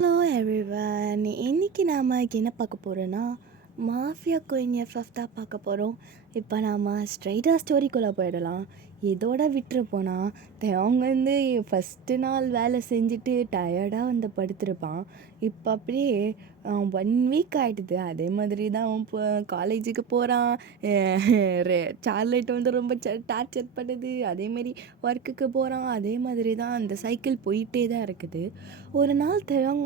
Hello everyone. இன்னைக்கு நாம் என்ன பார்க்க போகிறோன்னா மாஃபியா குயின் எஃப்எஃப் தான் பார்க்க போகிறோம். இப்போ நாம் ஸ்ட்ரைட்டாக ஸ்டோரிக்குள்ளே போயிடலாம். இதோட விட்டுரு போனால் அவங்க ஃபஸ்ட்டு நாள் வேலை செஞ்சுட்டு டயர்டாக வந்து படுத்திருப்பான். இப்போ அப்படியே 1 வீக் ஆகிடுது. அதே மாதிரி தான் அவன் இப்போ காலேஜுக்கு போகிறான். சார்லைட் வந்து ரொம்ப டார்ச்சர் பண்ணுது. அதேமாரி ஒர்க்குக்கு போகிறான். அதே மாதிரி தான் அந்த சைக்கிள் போயிட்டே தான் இருக்குது. ஒரு நாள் தெவங்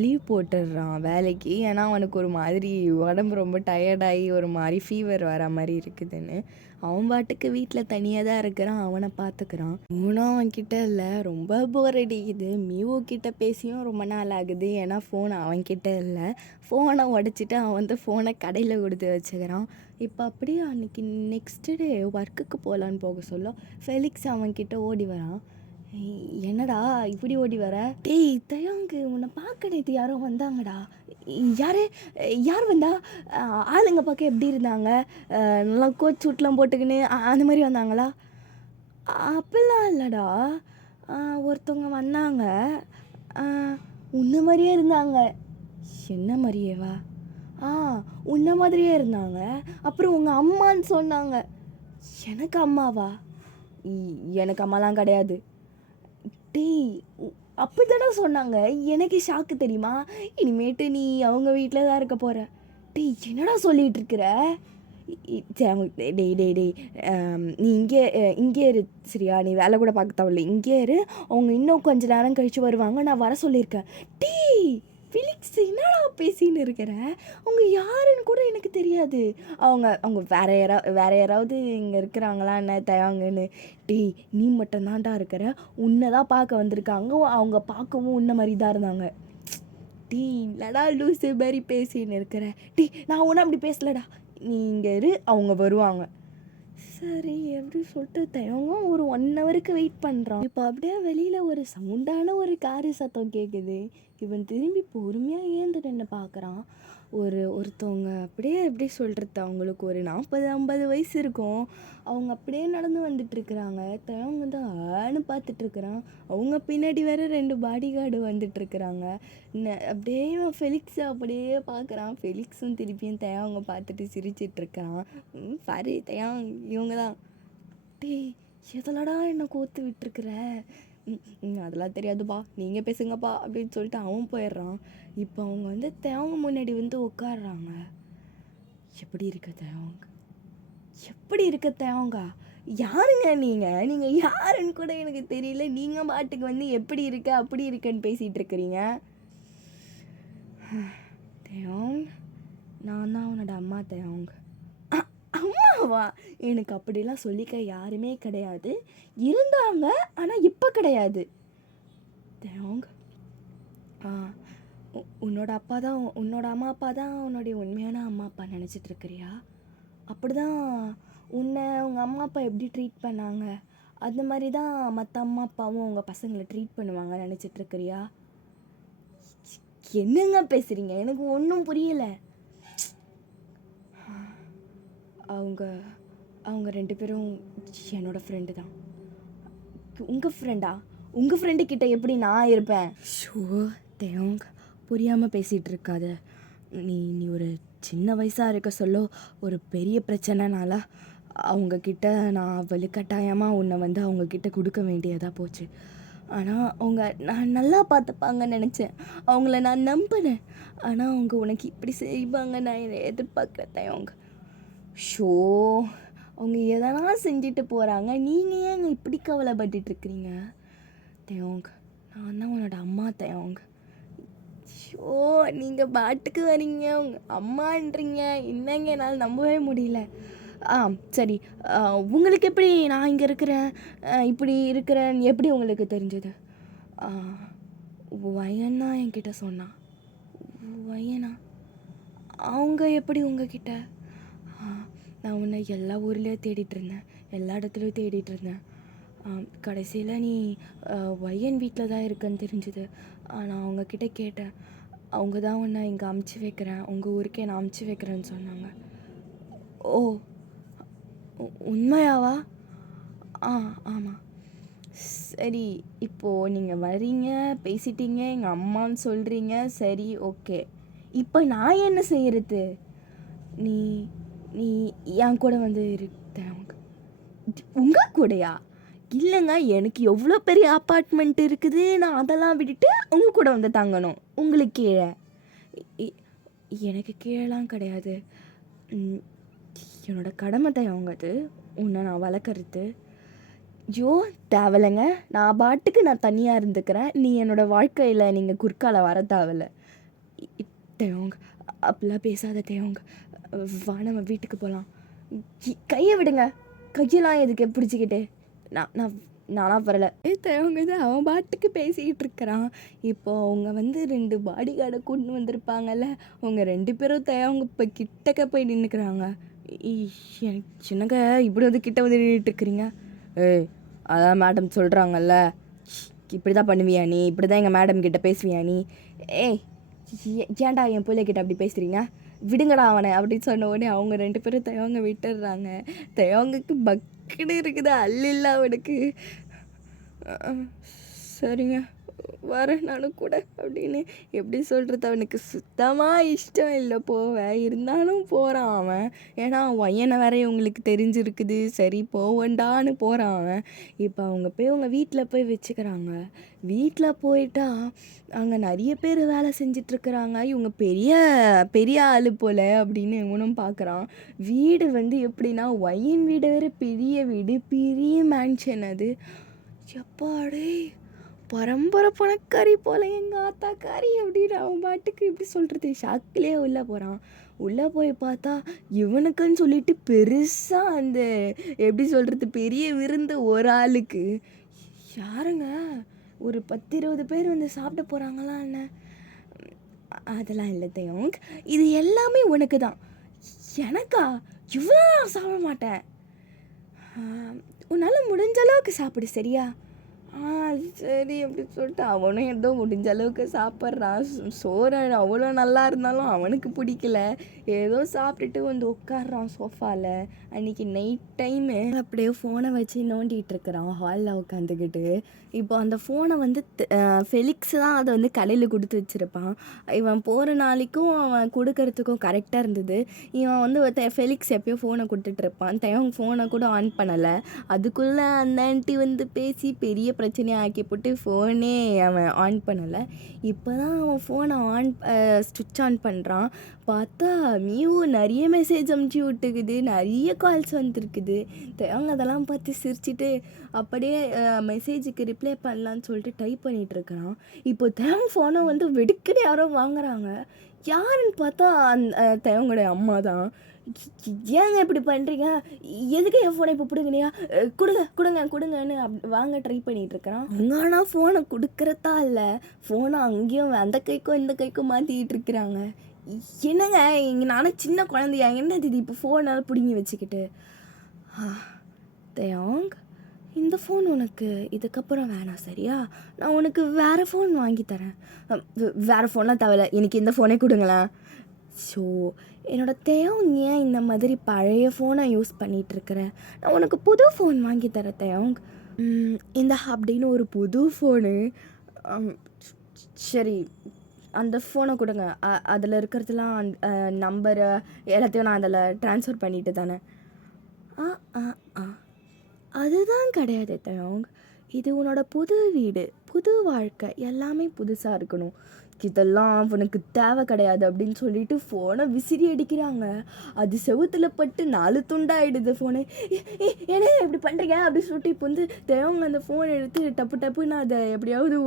லீவ் போட்டுடுறான் வேலைக்கு. ஏன்னா அவனுக்கு ஒரு மாதிரி உடம்பு ரொம்ப டயர்டாகி ஒரு மாதிரி ஃபீவர் வர மாதிரி இருக்குதுன்னு. அவன் பாட்டுக்கு வீட்டில் தனியாக தான் இருக்கிறான். அவனை பார்த்துக்கிறான். ஃபோனும் அவன்கிட்ட இல்லை. ரொம்ப போர் அடிக்குது. மியூ கிட்ட பேசியும் ரொம்ப நாள் ஆகுது. ஏன்னா ஃபோன் அவன்கிட்ட இல்லை. ஃபோனை உடச்சிட்டு அவன் ஃபோனை கடையில் கொடுத்து வச்சுக்கிறான். இப்போ அப்படியே அன்றைக்கி நெக்ஸ்ட்டு டே ஒர்க்குக்கு போகலான்னு போக சொல்ல ஃபெலிக்ஸ் அவன்கிட்ட ஓடி வரான். என்னடா இப்படி ஓடி வர? டேய் தயங்கு, உன்னை பார்க்க நேற்று யாரோ வந்தாங்கடா. யார் வந்தா? ஆளுங்க பார்க்க எப்படி இருந்தாங்க? நல்லா கோட் சூட்லாம் போட்டுக்கின்னு அந்த மாதிரி வந்தாங்களா? அப்படிலாம் இல்லைடா. ஒருத்தவங்க வந்தாங்க, உன்ன மாதிரியே இருந்தாங்க. என்ன மாதிரியேவா? உன்ன மாதிரியே இருந்தாங்க. அப்புறம் உங்கள் அம்மான்னு சொன்னாங்க. எனக்கு அம்மாவா? எனக்கு அம்மாலாம் கிடையாது. டேய் அப்படி தானே சொன்னாங்க. எனக்கு ஷாக்கு தெரியுமா? இனிமேட்டு நீ அவங்க வீட்டில் தான் இருக்க போகிற. டேய் என்னடா சொல்லிகிட்டு இருக்கிற? டேய் டேய் டேய் நீ இங்கே இரு சரியா? நீ வேலை கூட பார்க்க தேவையில்ல, இங்கே இரு. அவங்க இன்னும் கொஞ்சம் நேரம் கழித்து வருவாங்க. நான் வர சொல்லியிருக்கேன். டேய் ஃபிலிக்ஸ், என்னடா பேசின்னு இருக்கிற? அவங்க யாருன்னு கூட எனக்கு தெரியாது. அவங்க வேற யாராவது இங்கே இருக்கிறாங்களா என்ன தயாங்கன்னு? டேய் நீ மட்டும்தான்டா இருக்கிற. உன்னை தான் பார்க்க வந்திருக்காங்க. அவங்க பார்க்கவும் உன்ன மாதிரி தான் இருந்தாங்க. டேய் இல்லடா லூஸு மாதிரி பேசின்னு இருக்கிற. டேய் நான் ஒன்றும் அப்படி பேசலடா. நீ இங்கே இரு, அவங்க வருவாங்க. சரி எப்படி சொல்லிட்டு தயங்க ஒரு 1 ஹவருக்கு வெயிட் பண்ணுறான். இப்போ அப்படியே வெளியில் ஒரு சவுண்டான ஒரு காரு சத்தம் கேட்குது. இவன் திரும்பி பொறுமையாக ஏந்துட்டு என்ன பார்க்குறான். ஒருத்தவங்க அப்படியே எப்படி சொல்கிறது, அவங்களுக்கு ஒரு 40-50 வயசு இருக்கும். அவங்க அப்படியே நடந்து வந்துட்டுருக்குறாங்க. தயவங்க வந்து ஆன்னு பார்த்துட்ருக்குறான். அவங்க பின்னாடி வேறு 2 பாடி கார்டு வந்துட்டுருக்குறாங்க. அப்படியே ஃபெலிக்ஸை அப்படியே பார்க்குறான். ஃபெலிக்ஸும் திருப்பியும் தயவங்க பார்த்துட்டு சிரிச்சிட்ருக்கிறான். பாரு தயாங் இவங்க தான். டேய் எதலடா என்னை கோத்து விட்டுருக்குற? அதெல்லாம் தெரியாதுப்பா, நீங்கள் பேசுங்கப்பா அப்படின்னு சொல்லிட்டு அவன் போயிடுறான். இப்போ அவங்க தேவங்க முன்னாடி உட்காடுறாங்க. எப்படி இருக்க தேவங்க? எப்படி இருக்க தேவங்க? யாருங்க நீங்கள் யாருன்னு கூட எனக்கு தெரியல. நீங்கள் பாட்டுக்கு எப்படி இருக்க அப்படி இருக்கன்னு பேசிகிட்டு இருக்கிறீங்க. தேவங், நான் தான் அவனோட அம்மா தேவங்க. அம்மாவா? எனக்கு அப்படிலாம் சொல்லிக்க யாருமே கிடையாது. இருந்தாங்க, ஆனால் இப்போ கிடையாது. தேவங்க, உன்னோட அம்மா அப்பா தான் உன்னுடைய உண்மையான அம்மா அப்பா நினச்சிட்ருக்கிறியா? அப்படி தான் உன்னை உங்கள் அம்மா அப்பா எப்படி ட்ரீட் பண்ணாங்க அந்த மாதிரி தான் மற்ற அம்மா அப்பாவும் உங்கள் பசங்களை ட்ரீட் பண்ணுவாங்க நினச்சிட்ருக்கிறியா? என்னங்க பேசுகிறீங்க? எனக்கு ஒன்றும் புரியலை. அவங்க 2 பேரும் என்னோடய ஃப்ரெண்டு தான். உங்கள் ஃப்ரெண்டா? உங்கள் ஃப்ரெண்டுக்கிட்ட எப்படி நான் இருப்பேன்? ஷோ தேவங்க, புரியாமல் பேசிகிட்டு இருக்காத. நீ ஒரு சின்ன வயசாக இருக்க சொல்ல ஒரு பெரிய பிரச்சனைனால அவங்கக்கிட்ட நான் வலுக்கட்டாயமாக உன்னை அவங்கக்கிட்ட கொடுக்க வேண்டியதாக போச்சு. ஆனால் அவங்க நான் நல்லா பார்த்துப்பாங்கன்னு நினச்சேன். அவங்கள நான் நம்பினேன். ஆனால் அவங்க உனக்கு இப்படி செய்வாங்க நான் எதிர்பார்க்குறேன் தேவங்க. ஷோ அவங்க எதனா செஞ்சுட்டு போகிறாங்க. நீங்கள் ஏங்க இப்படி கவலைப்பட்டுட்ருக்குறீங்க? தேவங்க, நான் தான் உன்னோட அம்மா தேவங்க. ஷோ நீங்கள் பாட்டுக்கு வரீங்க, உங்கள் அம்மான்றீங்க. என்னங்க என்னால் நம்பவே முடியல. சரி, உங்களுக்கு எப்படி நான் இங்கே இருக்கிறேன் இப்படி இருக்கிறேன் எப்படி உங்களுக்கு தெரிஞ்சது? வயனா என்கிட்ட சொன்னான். வயனா? அவங்க எப்படி உங்ககிட்ட? நான் உன்னை எல்லா ஊர்லேயும் தேடிட்டுருந்தேன், எல்லா இடத்துலையும் தேடிட்டுருந்தேன். கடைசியில் நீ வயன் வீட்டில் தான் இருக்குன்னு தெரிஞ்சுது. நான் அவங்கக்கிட்ட கேட்டேன். அவங்க தான் உன்னை இங்கே அமுச்சு வைக்கிறேன், உங்கள் ஊருக்கே நான் அமுச்சு வைக்கிறேன்னு சொன்னாங்க. ஓ உண்மையாவா? ஆமாம். சரி, இப்போது நீங்கள் வரீங்க, பேசிட்டீங்க, எங்கள் அம்மான்னு சொல்கிறீங்க, சரி ஓகே. இப்போ நான் என்ன செய்யறது? நீ நீ என் கூட வந்து இருக்க. உங்க கூடயா? இல்லைங்க, எனக்கு எவ்வளோ பெரிய அப்பார்ட்மெண்ட் இருக்குது, நான் அதெல்லாம் விட்டுட்டு உங்கள் கூட வந்து தங்கணும். உங்களுக்கு கீழே. இ- எனக்கு கீழெலாம் கிடையாது. ம், என்னோட கடமை அவங்க அது உன்னை நான் வளர்க்குறது. ஐயோ தேவையில்லைங்க, நான் பாட்டுக்கு நான் தனியாக இருந்துக்கிறேன். நீ என்னோட வாழ்க்கையில் நீங்கள் குறுக்கால வர தேவையில்ல. தேவங்க, அப்படிலாம் பேசாத தேவங்க. வா நம்ம வீட்டுக்கு போகலாம். கையை விடுங்க. கையெல்லாம் எதுக்கு பிடிச்சிக்கிட்டு? நான் நான் நானாக வரல. தேவங்க தான் அவன் பாட்டுக்கு பேசிக்கிட்டு இருக்கிறான். இப்போ அவங்க வந்து 2 பாடி கார்டை கூட்டின்னு வந்திருப்பாங்கல்ல, அவங்க 2 பேரும் தேவங்க இப்போ கிட்டக்க போய் நின்றுக்கிறாங்க. எனக்கு சின்னங்க இப்படி வந்து கிட்ட வந்து நின்றுட்டு இருக்கிறீங்க. ஏய், அதான் மேடம் சொல்கிறாங்கல்ல, இப்படி தான் பண்ணுவியா நீ? இப்படி தான் எங்கள் மேடம் கிட்ட பேசுவியா நீ? ஏய், ஏன்டா என் பிள்ளைகிட்ட அப்படி பேசுகிறீங்க? விடுங்கடா அவனை அப்படின்னு சொன்ன உடனே அவங்க 2 பேரும் தயவங்க விட்டுடுறாங்க. தயவங்களுக்கு பக்குன்னு இருக்குது, அல்ல அவனுக்கு. சரிங்க, வரேன் நானும் கூட அப்படின்னு எப்படி சொல்கிறது. அவனுக்கு சுத்தமாக இஷ்டம் இல்லை போவேன், இருந்தாலும் போகிறான் அவன். ஏன்னா அவன் என்ன வேற இவங்களுக்கு தெரிஞ்சிருக்குது, சரி போவேண்டான்னு போகிறான் அவன். இப்போ அவங்க போய் அவங்க வீட்டில் போய் வச்சுக்கிறாங்க. வீட்டில் போயிட்டா அங்கே நிறைய பேர் வேலை செஞ்சிட்ருக்குறாங்க. இவங்க பெரிய பெரிய ஆள் போல் அப்படின்னு இவனும் பார்க்குறான். வீடு வந்து எப்படின்னா ஒயின் வீடு வேறு, பெரிய வீடு, பெரிய மேன்ஷன் அது. எப்பாடே பரம்பரை பணக்காரி போல் எங்கள் ஆத்தாக்காரி அப்படின்னு அவன் பாட்டுக்கு இப்படி சொல்கிறது ஷாக்கிலே உள்ளே போகிறான். உள்ளே போய் பார்த்தா இவனுக்குன்னு சொல்லிட்டு பெருசாக அந்த எப்படி சொல்கிறது பெரிய விருந்து ஒரு ஆளுக்கு. யாருங்க ஒரு 10-20 பேர் வந்து சாப்பிட போகிறாங்களா என்ன? அதெல்லாம் இல்லை தேவங்க, இது எல்லாமே உனக்கு தான். எனக்கா? இவ்வளோ நான் சாப்பிட மாட்டேன். உன்னால் முடிஞ்ச அளவுக்கு சாப்பிடு சரியா? சரி அப்படின்னு சொல்லிட்டு அவனும் ஏதோ முடிஞ்ச அளவுக்கு சாப்பிட்றான். சோறு அவ்வளோ நல்லா இருந்தாலும் அவனுக்கு பிடிக்கல. ஏதோ சாப்பிட்டுட்டு வந்து உட்காடுறான் சோஃபாவில். அன்றைக்கி நைட் டைமு அப்படியே ஃபோனை வச்சு நோண்டிகிட்டு இருக்கிறான் ஹாலில் உட்காந்துக்கிட்டு. இப்போ அந்த ஃபோனை வந்து ஃபெலிக்ஸ் தான் அதை வந்து கடையில் கொடுத்து வச்சுருப்பான். இவன் போகிற நாளைக்கும் அவன் கொடுக்கறதுக்கும் கரெக்டாக இருந்தது. இவன் வந்து ஃபெலிக்ஸ் எப்போயோ ஃபோனை கொடுத்துட்ருப்பான். தேவன் ஃபோனை கூட ஆன் பண்ணலை. அதுக்குள்ளே அந்த ஆண்டி வந்து பேசி பெரிய பிரச்சனையாக ஆக்கி போட்டு ஃபோனே அவன் ஆன் பண்ணலை. இப்போ தான் அவன் ஃபோனை ஸ்விட்ச் ஆன் பண்ணுறான். பார்த்தா மியூ நிறைய மெசேஜ் அமுச்சு விட்டுக்குது, நிறைய கால்ஸ் வந்துருக்குது. அவங்க அதெல்லாம் பார்த்து சிரிச்சிட்டு அப்படியே மெசேஜுக்கு ரிப்ளை பண்ணலான்னு சொல்லிட்டு டைப் பண்ணிகிட்ருக்கிறான். இப்போ தேவங்க ஃபோனை வந்து வெடுக்குன்னு யாரோ வாங்குறாங்க. யாருன்னு பார்த்தா தேவங்களுடைய அம்மா தான். ஏங்க இப்படி பண்ணுறீங்க? எதுக்கு என் ஃபோனை இப்போ பிடுங்கினியா? கொடுங்கன்னு வாங்க ட்ரை பண்ணிகிட்ருக்கிறான். அவங்க ஆனால் ஃபோனை கொடுக்குறதா இல்லை, ஃபோனை அங்கேயும் அந்த கைக்கும் இந்த கைக்கும் மாற்றிக்கிட்டு இருக்கிறாங்க. என்னங்க இங்கே நானும் சின்ன குழந்தையா, என்னது இது இப்போ ஃபோனால் பிடுங்கி வச்சுக்கிட்டு? தேவங், இந்த ஃபோன் உனக்கு இதுக்கப்புறம் வேணாம் சரியா? நான் உனக்கு வேறு ஃபோன் வாங்கி தரேன். வேறு ஃபோன்லாம் தேவையில்ல, எனக்கு இந்த ஃபோனே கொடுங்களேன். ஸோ என்னோடய தேவங்க ஏன் இந்த மாதிரி பழைய ஃபோனை யூஸ் பண்ணிகிட்ருக்கிறேன்? நான் உனக்கு புது ஃபோன் வாங்கி தரேன் தேவங். இந்த அப்படின்னு ஒரு புது ஃபோனு. சரி அந்த ஃபோனை கொடுங்க. அதில் இருக்கிறதுலாம் நம்பரு எல்லாத்தையும் நான் அதில் ட்ரான்ஸ்ஃபர் பண்ணிட்டு தானே. அதுதான் கிடையாது தேவங். இது உன்னோட புது வீடு, புது வாழ்க்கை, எல்லாமே புதுசாக இருக்கணும். இதெல்லாம் அவனுக்கு தேவை கிடையாது அப்படின்னு சொல்லிட்டு ஃபோனை விசிறி அடிக்கிறாங்க. அது செவுத்துல பட்டு 4 துண்டாயிடுது ஃபோனு. ஏன்னா இப்படி பண்ணுறீங்க அப்படின்னு சொல்லிட்டு இப்போ வந்து தேவங்க அந்த ஃபோன் எடுத்து டப்புன்னு அதை எப்படியாவது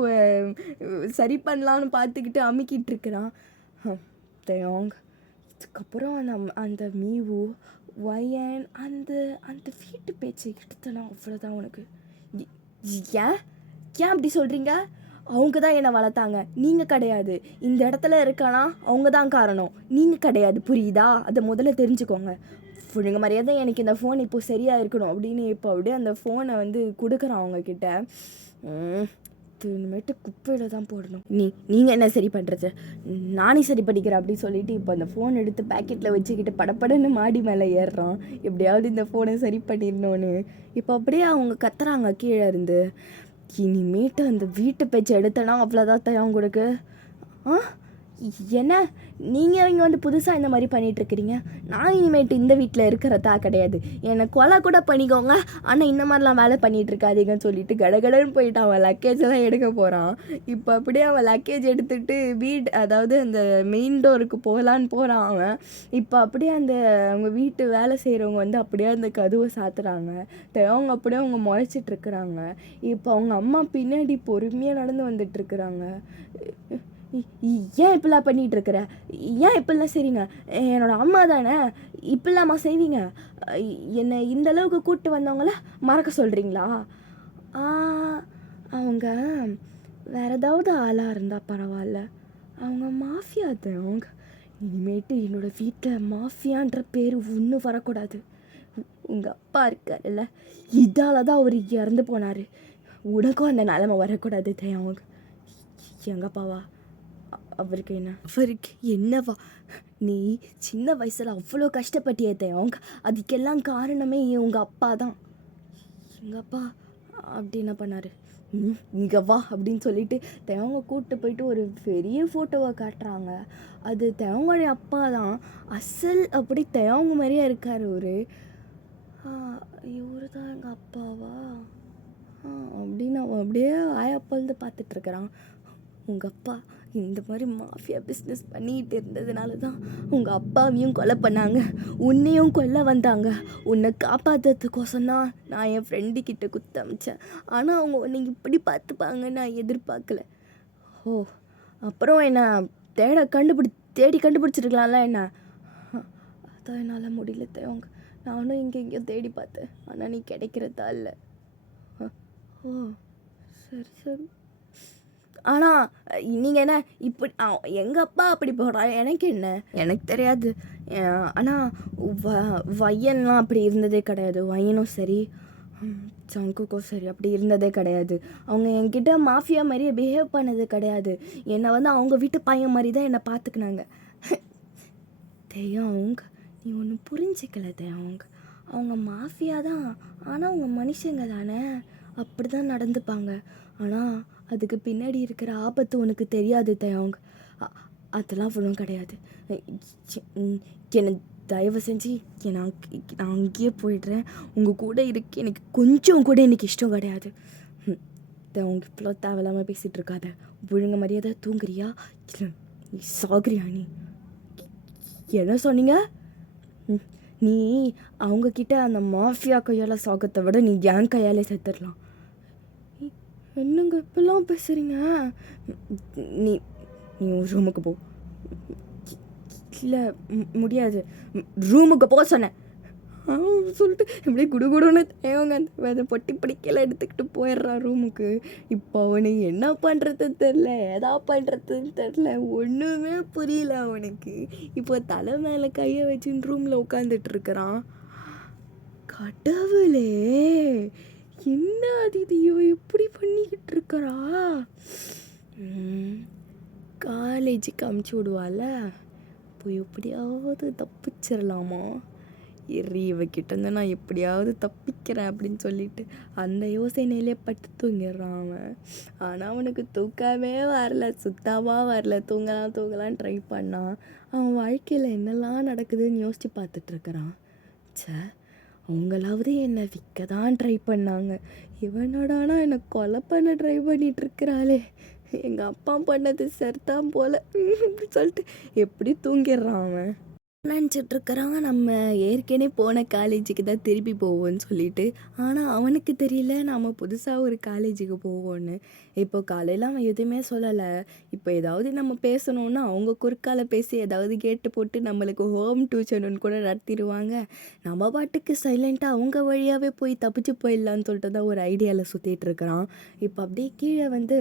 சரி பண்ணலான்னு பார்த்துக்கிட்டு அமுக்கிட்டு இருக்கிறான். தேவங்க இதுக்கப்புறம் அந்த மீவு வயன் அந்த அந்த வீட்டு பேச்சை எடுத்தனா அவ்வளோதான் உனக்கு. ஏன் ஏன் அப்படி சொல்கிறீங்க? அவங்க தான் என்னை வளர்த்தாங்க, நீங்கள் கிடையாது. இந்த இடத்துல இருக்கானா அவங்க தான் காரணம், நீங்கள் கிடையாது. புரியுதா? அதை முதல்ல தெரிஞ்சுக்கோங்க. ஒழுங்கு மரியாதை எனக்கு இந்த ஃபோன் இப்போ சரியாக இருக்கணும் அப்படின்னு இப்போ அப்படியே அந்த ஃபோனை வந்து கொடுக்குறான் அவங்கக்கிட்ட. இனிமேட்டு குப்பையில் தான் போடணும். நீங்கள் என்ன சரி பண்ணுறது, நானே சரி பண்ணிக்கிறேன் அப்படின்னு சொல்லிட்டு இப்போ அந்த ஃபோன் எடுத்து பேக்கெட்டில் வச்சுக்கிட்டு படப்படன்னு மாடி மேலே ஏறுறான். எப்படியாவது இந்த ஃபோனை சரி பண்ணிடணும்னு. இப்போ அப்படியே அவங்க கத்துறாங்க கீழே இருந்து. இனிமேட்டு அந்த வீட்டு பேச்சு எடுத்தனா அவ்வளோதான் தயம் கொடுக்கு. என்ன நீங்கள் இங்கே வந்து புதுசாக இந்த மாதிரி பண்ணிகிட்ருக்கிறீங்க? நான் இனிமேட்டு இந்த வீட்டில் இருக்கிறதா கிடையாது. என்னை கொலை கூட பண்ணிக்கோங்க, ஆனால் இந்த மாதிரிலாம் வேலை பண்ணிகிட்ருக்காதீங்கன்னு சொல்லிட்டு கடகடன்னு போயிட்டு அவன் லக்கேஜெல்லாம் எடுக்க போகிறான். இப்போ அப்படியே அவன் லக்கேஜ் எடுத்துகிட்டு அதாவது அந்த மெயின் டோருக்கு போகலான்னு போகிறான் அவன். இப்போ அப்படியே அவங்க வீட்டு வேலை செய்கிறவங்க வந்து அப்படியே அந்த கதவை சாத்துறாங்க. அவங்க அப்படியே அவங்க முறைச்சிட்ருக்குறாங்க. இப்போ அவங்க அம்மா பின்னாடி பொறுமையாக நடந்து வந்துட்டுருக்குறாங்க. ஏன் இப்படிலாம் பண்ணிகிட்ருக்குற, ஏன் இப்படிலாம் செய்றீங்க, என்னோடய அம்மா தானே, இப்படிலாமா செய்வீங்க, என்னை இந்தளவுக்கு கூப்பிட்டு வந்தவங்கள மறக்க சொல்கிறீங்களா? அவங்க வேறு ஏதாவது ஆளாக இருந்தால் பரவாயில்ல, அவங்க மாஃபியா தான். அவங்க இனிமேட்டு என்னோடய வீட்டில் மாஃபியான்ற பேர் ஒன்றும் வரக்கூடாது. உங்கள் அப்பா இருக்கார்ல, இதால் தான் அவர் இறந்து போனார். உனக்கும் அந்த நிலமை வரக்கூடாது தான். அவங்க எங்கள் அப்பாவா? அவருக்கு என்னவா? நீ சின்ன வயசில் அவ்வளோ கஷ்டப்பட்டியே அவங்க, அதுக்கெல்லாம் காரணமே உங்கள் அப்பா தான். எங்கள் அப்பா அப்படி என்ன பண்ணார்? இங்கே வா அப்படின்னு சொல்லிட்டு தேவங்க கூப்பிட்டு போயிட்டு ஒரு பெரிய ஃபோட்டோவை காட்டுறாங்க. அது தேவங்களுடைய அப்பா தான், அசல் அப்படி தேவங்க மாதிரியே இருக்கார் ஒரு. இவரு தான் எங்கள் அப்பாவா அப்படின்னு அவன் அப்படியே ஆயாப்பழுந்து பார்த்துட்ருக்குறான். உங்கள் அப்பா இந்த மாதிரி மாஃபியா பிஸ்னஸ் பண்ணிகிட்டு இருந்ததுனால தான் உங்கள் அப்பாவையும் கொலை பண்ணாங்க, உன்னையும் கொல்ல வந்தாங்க. உன்னை காப்பாற்றுறதுக்கோசம் தான் நான் என் ஃப்ரெண்டுக்கிட்ட குத்தமிச்சேன். ஆனால் அவங்க உன்னை இப்படி பார்த்துப்பாங்க நான் எதிர்பார்க்கல. ஓ, அப்புறம் என்ன தேடி கண்டுபிடிச்சிருக்கலாம்ல என்ன? அதான் என்னால் முடியல தேவங்க. நானும் இங்கேயும் தேடி பார்த்தேன், ஆனால் நீ கிடைக்கிறதா இல்லை. ஓ சரி. ஆனால் நீங்கள் என்ன இப்படி எங்கள் அப்பா அப்படி போடுறா, எனக்கு என்ன, எனக்கு தெரியாது. ஆனால் வையன்லாம் அப்படி இருந்ததே கிடையாது. வையனும் சரி சங்குக்கும் சரி அப்படி இருந்ததே கிடையாது. அவங்க என்கிட்ட மாஃபியா மாதிரியே பிஹேவ் பண்ணது கிடையாது. என்னை வந்து அவங்க வீட்டு பையன் மாதிரி தான் என்னை பார்த்துக்கினாங்க. அவங்க நீ ஒன்று புரிஞ்சிக்கல அவங்க மாஃபியா தான், ஆனால் அவங்க மனுஷங்க தானே, அப்படி தான் நடந்துப்பாங்க. ஆனால் அதுக்கு பின்னாடி இருக்கிற ஆபத்து உனக்கு தெரியாது அவங்க. அதெல்லாம் ஒன்றும் கிடையாது. என்னை தயவு செஞ்சு நான் அங்கேயே போயிடுறேன். உங்கள் கூட இருக்கு எனக்கு கொஞ்சம் கூட எனக்கு இஷ்டம் கிடையாது. அவங்க இவ்வளோ தேவையில்லாமல் பேசிகிட்டு இருக்காத. ஒழுங்க மரியாதை தூங்குறியா இல்லை நீ சாகுறியா? நீ என்ன சொன்னீங்க? நீ அவங்கக்கிட்ட அந்த மாஃபியா கையால் சாகத்தை விட நீ என் கையாலே செத்துடலாம். என்னங்க இப்பெல்லாம் பேசுகிறீங்க? நீ நீ ரூமுக்கு போ. இல்லை முடியாது, ரூமுக்கு போக சொன்னேன் சொல்லிட்டு இப்படியே குடுகுடுன்னு தேவங்க அந்த பொட்டி படிக்கையெல்லாம் எடுத்துக்கிட்டு போயிடுறான் ரூமுக்கு. இப்போ அவனுக்கு என்ன பண்ணுறது தெரில, எதா பண்ணுறதுன்னு தெரில, ஒன்றுமே புரியல அவனுக்கு. இப்போ தலை மேலே கையை வச்சுன்னு ரூமில் உட்காந்துட்ருக்கிறான். கடவுளே, என்ன அதிதியோ இப்படி பண்ணிக்கிட்டு இருக்கிறா? காலேஜுக்கு அமுச்சு விடுவாள், போய் எப்படியாவது தப்பிச்சிடலாமா? இவக்கிட்டேருந்து நான் எப்படியாவது தப்பிக்கிறேன் அப்படின்னு சொல்லிட்டு அந்த யோசனையிலே பட்டு தூங்கிடுறான் அவன். ஆனால் அவனுக்கு தூக்கமே வரல, சுத்தமாக வரல. தூங்கலான்னு ட்ரை பண்ணான். அவன் வாழ்க்கையில் என்னெல்லாம் நடக்குதுன்னு யோசித்து பார்த்துட்ருக்குறான். அவங்களாவது என்னை விற்க தான் ட்ரை பண்ணாங்க, இவனோடானா என்னை கொலை பண்ண ட்ரை பண்ணிகிட்ருக்கிறாளே, எங்கள் அப்பா பண்ணது சரிதான் போல் சொல்லிட்டு எப்படி தூங்கிடுறான் அவன். நினச்சிட்ருக்கிறான் நம்ம ஏற்கனவே போன காலேஜுக்கு தான் திருப்பி போவோன்னு சொல்லிட்டு. ஆனால் அவனுக்கு தெரியல நம்ம புதுசாக ஒரு காலேஜுக்கு போவோன்னு. இப்போ காலையில் அவன் எதுவுமே சொல்லலை. இப்போ ஏதாவது நம்ம பேசணுன்னா அவங்க குறுக்கால பேசி ஏதாவது கேட்டு போட்டு நம்மளுக்கு ஹோம் டியூஷன் கூட நடத்திடுவாங்க. நம்ம பாட்டுக்கு சைலண்ட்டாக அவங்க வழியாகவே போய் தப்பிச்சு போயிடலான்னு சொல்லிட்டு தான் ஒரு ஐடியாவில் சுற்றிட்டுருக்கிறான். இப்போ அப்படியே கீழே வந்து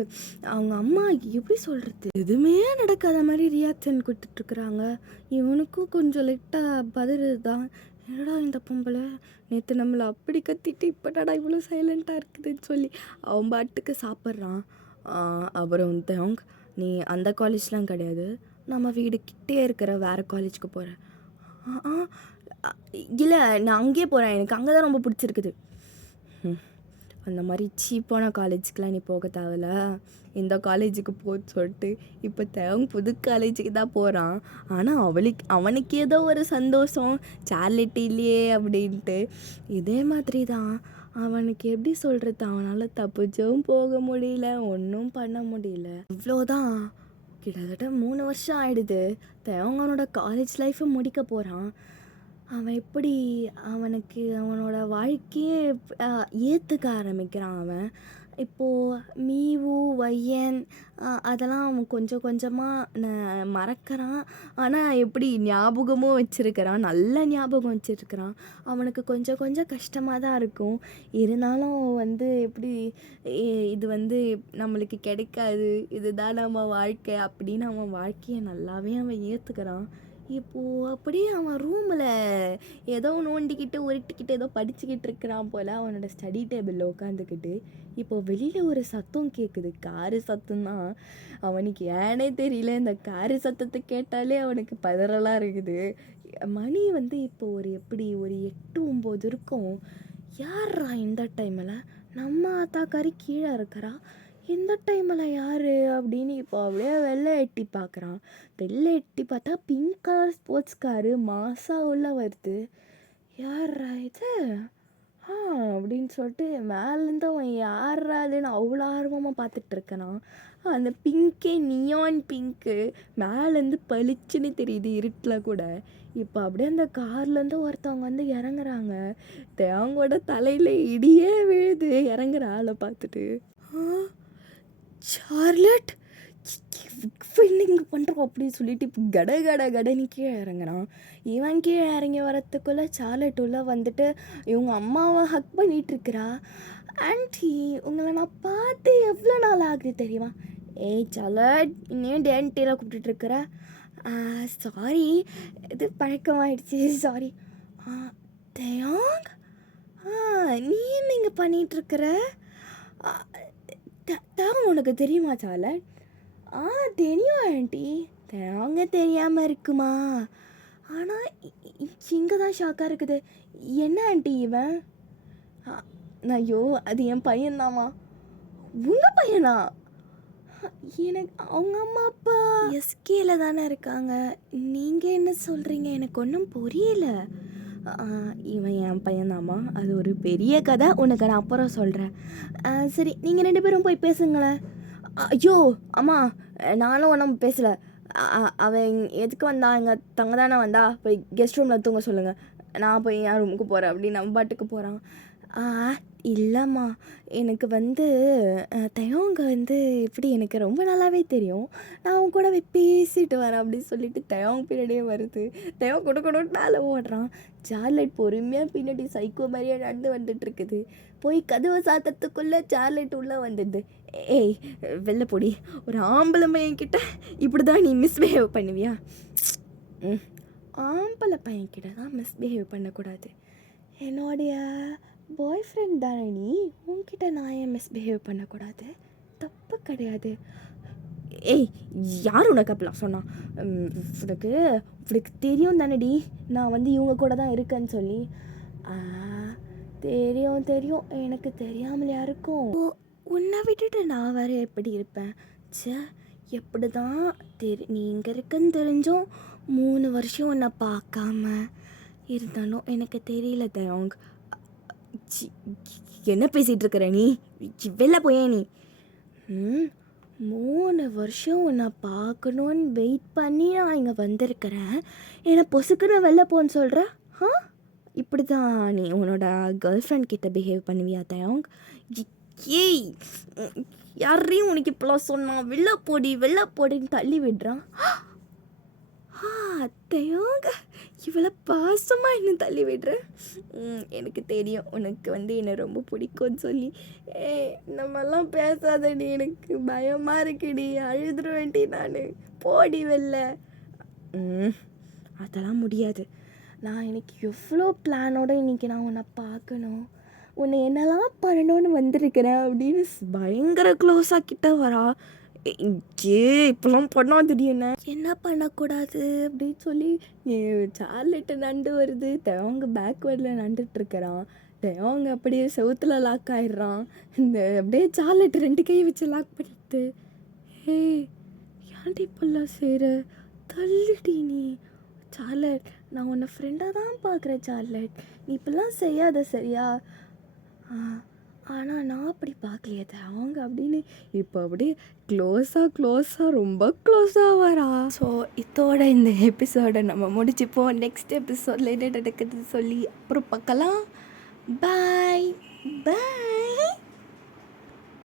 அவங்க அம்மா எப்படி சொல்கிறது, எதுவுமே நடக்காத மாதிரி ரியாக்ஷன் கொடுத்துட்ருக்குறாங்க. இவனுக்கும் கொஞ்சம் லைட்டாக பதில் தான், என்னடா இந்த பொம்பளை நேற்று நம்மளை அப்படி கத்திட்டு இப்போடா இவ்வளோ சைலண்ட்டாக இருக்குதுன்னு சொல்லி அவன் பாட்டுக்கு சாப்பிட்றான். அப்புறம் தேவங், நீ அந்த காலேஜ்லாம் கிடையாது, நம்ம வீடு கிட்டே இருக்கிற வேறு காலேஜுக்கு போகிறேன். ஆ ஆ இல்லை, நான் அங்கேயே போகிறேன், எனக்கு அங்கே தான் ரொம்ப பிடிச்சிருக்குது. அந்த மாதிரி சீப்பான காலேஜுக்கெலாம் நீ போக தேவையில்ல, இந்த காலேஜுக்கு போன்னு சொல்லிட்டு இப்போ தேவங்க புது காலேஜுக்கு தான் போகிறான். ஆனால் அவனுக்கு ஏதோ ஒரு சந்தோஷம், சார்லெட் இல்லையே அப்படின்ட்டு. இதே மாதிரி தான் அவனுக்கு எப்படி சொல்கிறது, அவனால் தப்பிச்சும் போக முடியல, ஒன்றும் பண்ண முடியல. இவ்வளோதான், கிட்டத்தட்ட 3 வருஷம் ஆகிடுது. தேவங்க அவனோட காலேஜ் லைஃப்பை முடிக்க போகிறான். அவன் எப்படி அவனுக்கு அவனோட வாழ்க்கையே ஏற்றுக்க ஆரம்பிக்கிறான். அவன் இப்போது மீவு வையன் அதெல்லாம் அவன் கொஞ்சம் கொஞ்சமாக மறக்கிறான். ஆனால் எப்படி ஞாபகமும் வச்சுருக்கிறான், நல்ல ஞாபகம் வச்சுருக்கிறான். அவனுக்கு கொஞ்சம் கொஞ்சம் கஷ்டமாக தான் இருக்கும். இருந்தாலும் வந்து எப்படி இது வந்து நம்மளுக்கு கிடைக்காது, இதுதான் நம்ம வாழ்க்கை அப்படின்னு அவன் வாழ்க்கையை நல்லாவே அவன் ஏற்றுக்கிறான். இப்போது அப்படியே அவன் ரூமில் ஏதோ நோண்டிக்கிட்டு உருட்டிக்கிட்டு ஏதோ படிச்சுக்கிட்டு இருக்கிறான் போல் அவனோட ஸ்டடி டேபிளில் உட்காந்துக்கிட்டு. இப்போ வெளியில் ஒரு சத்தம் கேட்குது, காரு சத்தம் தான். அவனுக்கு ஏனே தெரியல, இந்த காரு சத்தத்தை கேட்டாலே அவனுக்கு பதறலாம் இருக்குது. மணி வந்து இப்போ எப்படி ஒரு 8-9 இருக்கும். யார்ரா இந்த டைமில், நம்ம ஆத்தாக்காரி கீழே இருக்கிறா, இந்த டைமில் யார் அப்படின்னு இப்போ அப்படியே வெளில எட்டி பார்க்குறான். வெளில எட்டி பார்த்தா பிங்க் கலர் ஸ்போர்ட்ஸ் காரு மாசா உள்ள வருது. யார்ரா இது அப்படின்னு சொல்லிட்டு மேலேருந்து அவன் யார்ரா அதுன்னு அவ்வளோ ஆர்வமாக பார்த்துட்டு இருக்கான். அந்த பிங்கே நியான் பிங்க்கு மேலேருந்து பளிச்சுன்னு தெரியுது இருட்டில் கூட. இப்போ அப்படியே அந்த கார்லேருந்து ஒருத்தவங்க வந்து இறங்குறாங்க. தேவங்கோட தலையில் இடியே விழுது இறங்குற ஆளை பார்த்துட்டு. சார்லட் இங்கே பண்ணுறோம் அப்படின்னு சொல்லிட்டு இப்போ கடன்னு கீழே இறங்குறான். இவன் கீழே இறங்கி வரத்துக்குள்ளே சார்லட் உள்ள வந்துட்டு இவங்க அம்மாவை ஹக் பண்ணிகிட்ருக்கிறா. ஆன்ட்டி, உங்களை நான் பார்த்து எவ்வளோ நாள் ஆகுது தெரியுமா? ஏய் சார்லட், இன்னும் டேன்ட்டிலாம் கூப்பிட்டுட்ருக்குற? சாரி, இது பழக்கமாயிடுச்சு, சாரி. தேயாங், நீ என்ன இங்கே பண்ணிகிட்ருக்குற? தேவங்க உனக்கு தெரியுமா சார்லட்? தெரியும் ஆண்டி. தேவங்க தெரியாமல் இருக்குமா? ஆனால் இங்கே தான் ஷாக்காக இருக்குது. என்ன ஆண்டி இவன்? ஐயோ, அது என் பையன்தாம்மா. உங்கள் பையனா? எனக்கு அவங்க அம்மா அப்பா எஸ்கேல தானே இருக்காங்க. நீங்கள் என்ன சொல்கிறீங்க? எனக்கு ஒன்றும் புரியல. இவன் என் பையன்தாம்மா, அது ஒரு பெரிய கதை, உனக்கு நான் அப்புறம் சொல்கிறேன். சரி, நீங்கள் 2 பேரும் போய் பேசுங்களேன். ஐயோ அம்மா, நானும் ஒன்றும் பேசலை. அவன் எதுக்கு வந்தா, எங்கள் தங்க தானே வந்தா, போய் கெஸ்ட் ரூமில் தூங்க சொல்லுங்கள், நான் போய் என் ரூமுக்கு போகிறேன் அப்படின்னு நம்ம பாட்டுக்கு போகிறான். இல்லைம்மா, எனக்கு வந்து தயவங்க வந்து எப்படி எனக்கு ரொம்ப நல்லாவே தெரியும், நான் அவன் கூட பேசிட்டு வரேன் அப்படின்னு சொல்லிட்டு தயவங்க பின்னாடியே வருது. தயவங்க கொடுக்கணும்னு மேலே ஓடுறான். சார்லட் பொறுமையாக பின்னாடி சைக்கோ மாதிரியே நடந்து வந்துட்டுருக்குது. போய் கதவை சாத்தத்துக்குள்ளே சார்லட் உள்ளே வந்துடுது. ஏய் வெளில பொடி, ஒரு ஆம்பளை பையன்கிட்ட இப்படி தான் நீ மிஸ்பிஹேவ் பண்ணுவியா? ஆம்பளை பையன்கிட்ட தான் மிஸ்பிஹேவ் பண்ணக்கூடாது. என்னுடைய பாய் ஃப்ரெண்ட் தானே நீ, உன்கிட்ட நான் ஏன் மிஸ்பிஹேவ் பண்ணக்கூடாது? தப்பு கிடையாது. ஏய், யார் உனக்கு அப்பெல்லாம் சொன்னான்? உனக்கு தெரியும் தானேடி நான் வந்து இவங்க கூட தான் இருக்கேன்னு சொல்லி. தெரியும், எனக்கு தெரியாமல் யாருக்கும். உன்னை விட்டுட்டு நான் வேறு எப்படி இருப்பேன்? எப்படி தான் நீ இங்கே இருக்குன்னு தெரிஞ்சும் 3 வருஷம் உன்னை பார்க்காம இருந்தாலும் எனக்கு தெரியல தயவுங்க. என்ன பேசிகிட்டு இருக்கிற நீ? வெளில போயே நீ. 3 வருஷம் உன்னை பார்க்கணுன்னு வெயிட் பண்ணி நான் இங்கே வந்திருக்கிறேன். என்னை பொசுக்குன்னு வெளில போன்னு சொல்கிற? இப்படி தான் நீ உன்னோட கேர்ள் ஃப்ரெண்ட் கிட்ட பிஹேவ் பண்ணுவியா தயவுங்க? ஏய், யாரையும் உனக்கு இப்போலாம் சொன்னான், வெளில போடின்னு தள்ளி விடுறான். அத்தையோங்க, இவ்வளோ பாசமாக என்ன தள்ளி விடுற? எனக்கு தெரியும் உனக்கு வந்து என்னை ரொம்ப பிடிக்கும்னு சொல்லி. நம்மெல்லாம் பேசாதடி, எனக்கு பயமாக இருக்குடி, அழுதுருவேன்டி நான், போடி வெளில. அதெல்லாம் முடியாது. நான் எனக்கு எவ்வளோ பிளானோட இன்றைக்கி நான் உன்னை பார்க்கணும். உன்னை என்னெல்லாம் பண்ணணும்னு வந்திருக்கிறேன் அப்படின்னு பயங்கர க்ளோஸாக கிட்ட வரா. ஏ இப்பெல்லாம் பண்ணாதடி என்ன பண்ணக்கூடாது அப்படின்னு சொல்லி சார்லெட்டு நண்டு வருது. அவங்க பேக்வேர்டில் நண்டுட்டுருக்கிறான். அவங்க அப்படியே செவுத்துல லாக் ஆயிடுறான். இந்த அப்படியே சார்லெட்டு 2 கை வச்சு லாக் பண்ணிட்டு, ஏய் ஏன்டி இப்பெல்லாம் செய்கிற, தள்ளிடி நீ சார்லட், நான் உன்னை ஃப்ரெண்டாக தான் பார்க்குறேன் சார்லட், நீ இப்பெல்லாம் செய்யாத சரியா. ஆனால் நான் அப்படி பார்க்கலையே அவங்க அப்படின்னு இப்போ அப்படியே க்ளோஸாக ரொம்ப க்ளோஸாக வரா. ஸோ இதோட இந்த எபிசோடை நம்ம முடிச்சுப்போம். நெக்ஸ்ட் எபிசோடில் என்ன நடக்குது சொல்லி அப்புறம் பார்க்கலாம். பாய் பாய்.